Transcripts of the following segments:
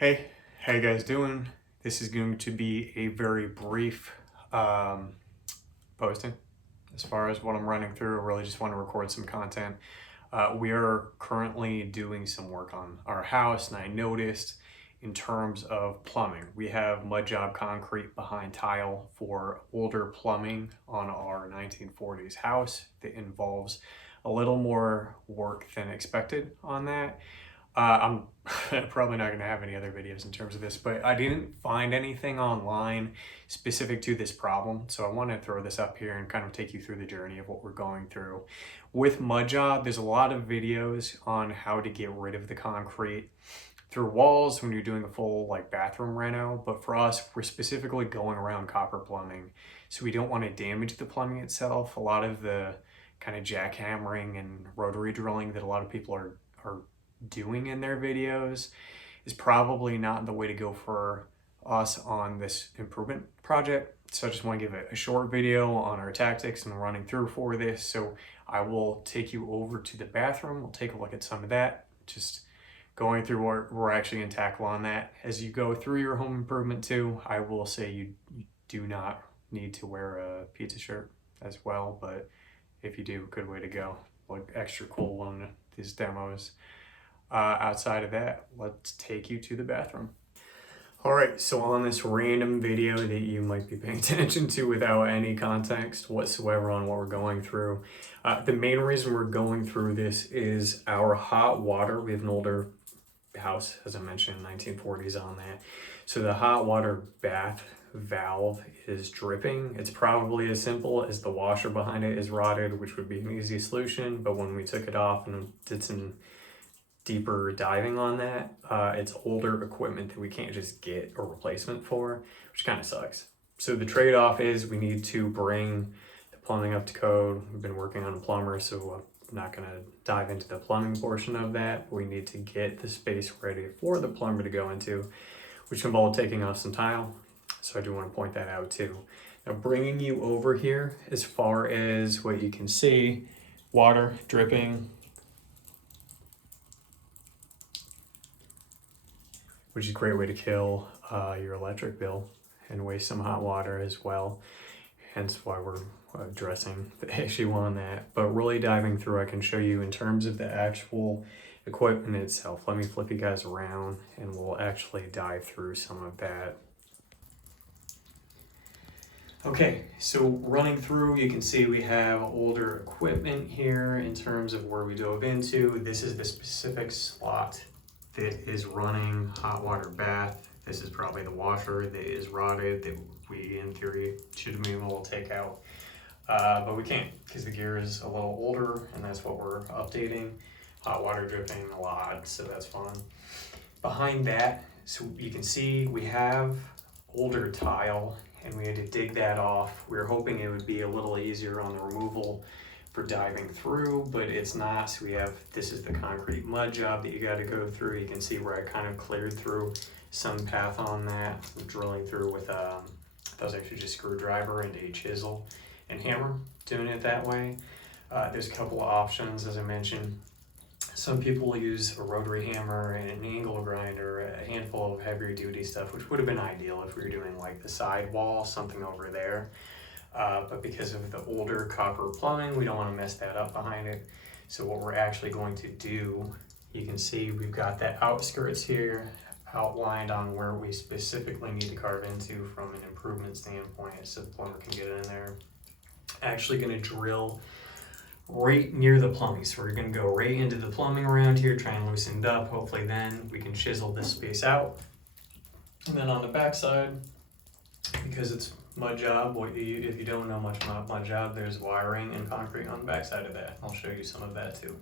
Hey, how you guys doing? This is going to be a very brief posting. As far as what I'm running through, I really just want to record some content. We are currently doing some work on our house, and I noticed in terms of plumbing, we have Mudjob concrete behind tile for older plumbing on our 1940s house that involves a little more work than expected on that. I'm probably not going to have any other videos in terms of this, but I didn't find anything online specific to this problem. So I want to throw this up here and kind of take you through the journey of what we're going through. With Mudjob, there's a lot of videos on how to get rid of the concrete through walls when you're doing a full like bathroom reno. But for us, we're specifically going around copper plumbing. So we don't want to damage the plumbing itself. A lot of the kind of jackhammering and rotary drilling that a lot of people are doing in their videos is probably not the way to go for us on this improvement project. So I just want to give a short video on our tactics and running through for this. So I will take you over to the bathroom. We'll take a look at some of that, just going through what we're actually going to tackle on that. As you go through your home improvement too, I will say you do not need to wear a pizza shirt as well, but if you do, good way to go. Look extra cool on these demos. Outside of that, let's take you to the bathroom. All right, so on this random video that you might be paying attention to without any context whatsoever on what we're going through, the main reason we're going through this is our hot water. We have an older house, as I mentioned, 1940s on that. So the hot water bath valve is dripping. It's probably as simple as the washer behind it is rotted, which would be an easy solution. But when we took it off and did some deeper diving on that, it's older equipment that we can't just get a replacement for, which kind of sucks. So the trade-off is we need to bring the plumbing up to code. We've been working on a plumber, so I'm not going to dive into the plumbing portion of that. We need to get the space ready for the plumber to go into, which involves taking off some tile. So I do want to point that out too. Now bringing you over here, as far as what you can see, water dripping, which is a great way to kill your electric bill and waste some hot water as well. Hence why we're addressing the issue on that. But really diving through, I can show you in terms of the actual equipment itself. Let me flip you guys around and we'll actually dive through some of that. Okay, so running through, you can see we have older equipment here in terms of where we dove into. This is the specific slot that is running hot water bath. This is probably the washer that is rotted that we in theory should be able to take out, but we can't because the gear is a little older and that's what we're updating. Hot water dripping a lot, so that's fun. Behind that, so you can see we have older tile and we had to dig that off. We were hoping it would be a little easier on the removal for diving through, but it's not. So we have, this is the concrete mud job that you got to go through. You can see where I kind of cleared through some path on that. I'm drilling through with that was actually just screwdriver and a chisel and hammer, doing it that way. There's a couple of options, as I mentioned. Some people use a rotary hammer and an angle grinder, a handful of heavier duty stuff, which would have been ideal if we were doing like the side wall, something over there. But because of the older copper plumbing, we don't want to mess that up behind it. So what we're actually going to do, you can see we've got the outskirts here outlined on where we specifically need to carve into from an improvement standpoint so the plumber can get in there. Actually going to drill right near the plumbing. So we're going to go right into the plumbing around here, try and loosen it up. Hopefully then we can chisel this space out. And then on the back side, because it's Mudjob, if you don't know much about Mudjob, there's wiring and concrete on the backside of that. I'll show you some of that too.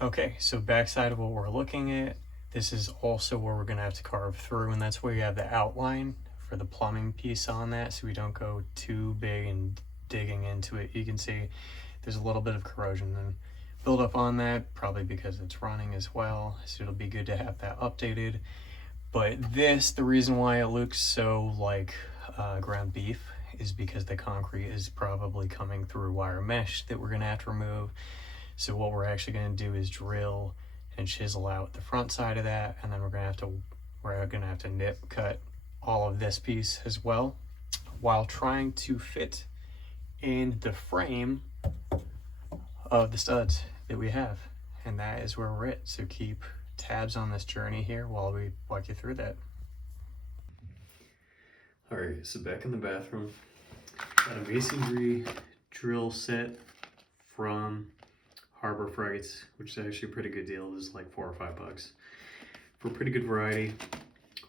Okay, so backside of what we're looking at, this is also where we're going to have to carve through, and that's where you have the outline for the plumbing piece on that, so we don't go too big and digging into it. You can see there's a little bit of corrosion and build up on that, probably because it's running as well, so it'll be good to have that updated. But this, the reason why it looks so like ground beef is because the concrete is probably coming through wire mesh that we're going to have to remove. So what we're actually going to do is drill and chisel out the front side of that, and then we're gonna have to nip cut all of this piece as well, while trying to fit in the frame of the studs that we have. And that is where we're at. So keep tabs on this journey here while we walk you through that. All right, so back in the bathroom, got a masonry drill set from Harbor Freights, which is actually a pretty good deal. This is like $4 or $5 for a pretty good variety.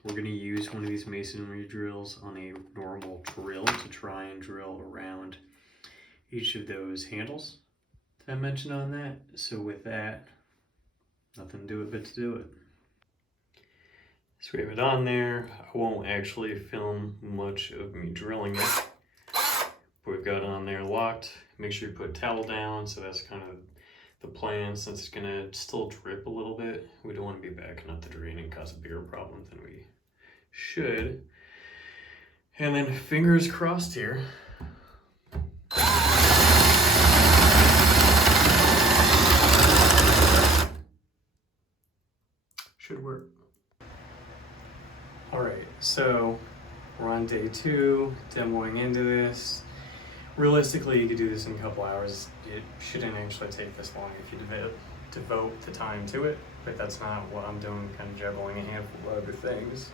We're gonna use one of these masonry drills on a normal drill to try and drill around each of those handles that I mentioned on that. So with that, nothing to do it but to do it. So we have it on there. I won't actually film much of me drilling it, but we've got it on there locked. Make sure you put a towel down, so that's kind of the plan, since it's gonna still drip a little bit. We don't want to be backing up the drain and cause a bigger problem than we should. And then fingers crossed here. Should work. All right, so we're on day 2, demoing into this. Realistically, you could do this in a couple hours. It shouldn't actually take this long if you devote the time to it, but that's not what I'm doing, kind of juggling a handful of other things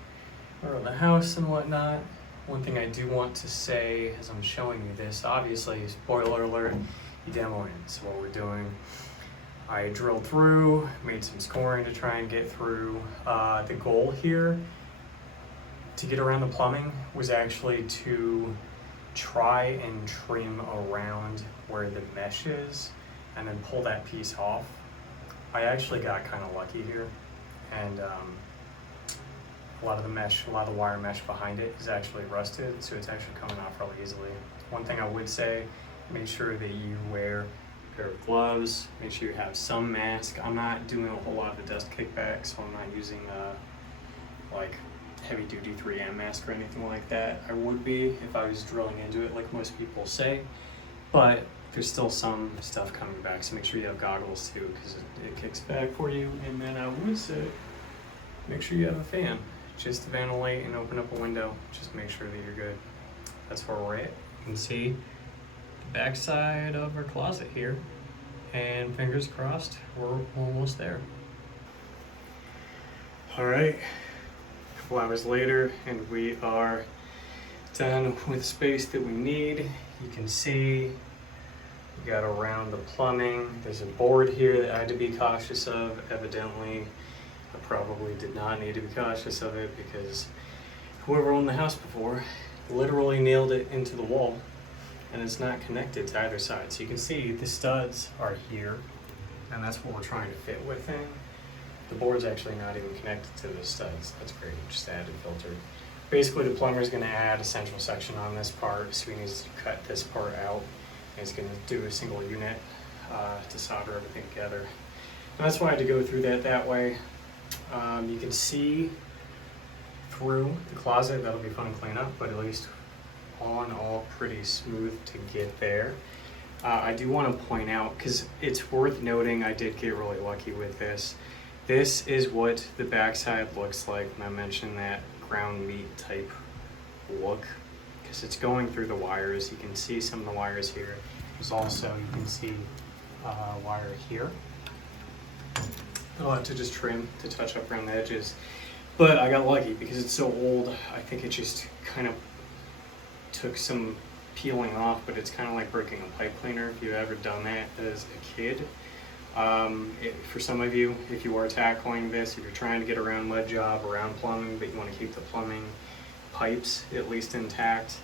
around the house and whatnot. One thing I do want to say as I'm showing you this, obviously, spoiler alert, you demo in. So what we're doing, I drilled through, made some scoring to try and get through. The goal here to get around the plumbing was actually to try and trim around where the mesh is and then pull that piece off. I actually got kind of lucky here, and a lot of the wire mesh behind it is actually rusted, so it's actually coming off really easily. One thing I would say, make sure that you wear a pair of gloves, make sure you have some mask. I'm not doing a whole lot of the dust kickback, so I'm not using like heavy duty 3M mask or anything like that. I would be if I was drilling into it like most people say, but there's still some stuff coming back, so make sure you have goggles too, because it kicks back for you. And then I would say make sure you have a fan just to ventilate and open up a window. Just make sure that you're good. That's where we're at. You can see the back side of our closet here, and fingers crossed we're almost there. All right, a couple hours later, and we are done with the space that we need. You can see we got around the plumbing. There's a board here that I had to be cautious of. Evidently, I probably did not need to be cautious of it, because whoever owned the house before literally nailed it into the wall, and it's not connected to either side. So you can see the studs are here, and that's what we're trying to fit within. The board's actually not even connected to the studs. That's great, just added filter. Basically, the plumber's gonna add a central section on this part, so he needs to cut this part out. And he's gonna do a single unit to solder everything together. And that's why I had to go through that way. You can see through the closet. That'll be fun to clean up, but at least all pretty smooth to get there. I do want to point out, because it's worth noting, I did get really lucky with this. This is what the backside looks like, and I mentioned that ground meat type look, because it's going through the wires. You can see some of the wires here. There's also, you can see wire here. I'll have to just trim to touch up around the edges. But I got lucky because it's so old. I think it just kind of took some peeling off, but it's kind of like breaking a pipe cleaner if you've ever done that as a kid. For some of you, if you are tackling this, if you're trying to get around Mudjob, around plumbing, but you want to keep the plumbing pipes at least intact,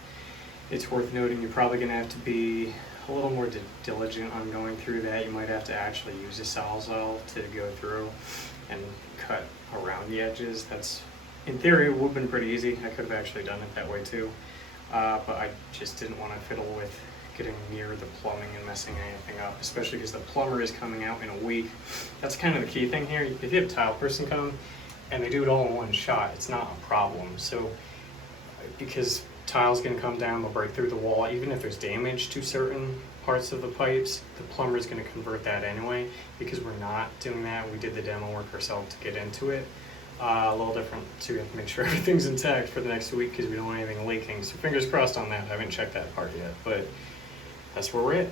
it's worth noting you're probably going to have to be a little more diligent on going through that. You might have to actually use a sawzall to go through and cut around the edges. That's, in theory, it would have been pretty easy. I could have actually done it that way too, but I just didn't want to fiddle with getting near the plumbing and messing anything up, especially because the plumber is coming out in a week. That's kind of the key thing here. If you have a tile person come and they do it all in one shot, it's not a problem. So because tile's gonna come down, they'll break through the wall, even if there's damage to certain parts of the pipes, the plumber's gonna convert that anyway. Because we're not doing that, we did the demo work ourselves to get into it. A little different, so we have to make sure everything's intact for the next week because we don't want anything leaking. So fingers crossed on that. I haven't checked that part yet, but that's where we're at.